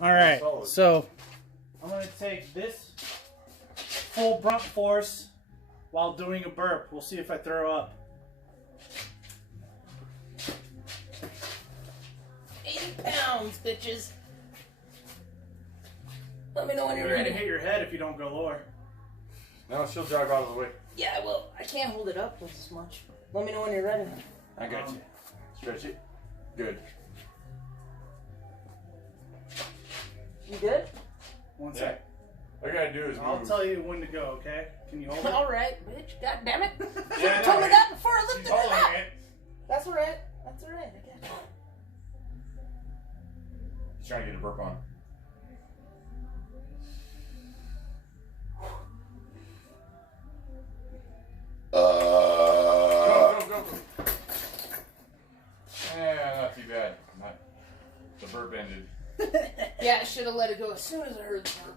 All right, so I'm going to take this full brunt force while doing a burp. We'll see if I throw up. 80 pounds, bitches. Let me know when you're You're ready. going to hit your head if you don't go lower. No, she'll drive out of the way. Yeah, well, I can't hold it up as much. Let me know when you're ready. I got you. Stretch it. Good. You good? One sec. All you gotta do is I'll move. tell you when to go, okay? Can you hold it? All right, bitch. God damn it. Yeah, You told me no, that before I she's lifted it holding up. it. That's all right. That's all right. I got you. He's trying to get a burp on. Go. Yeah, not too bad. The burp ended. Yeah, I should have let it go as soon as I heard the burp.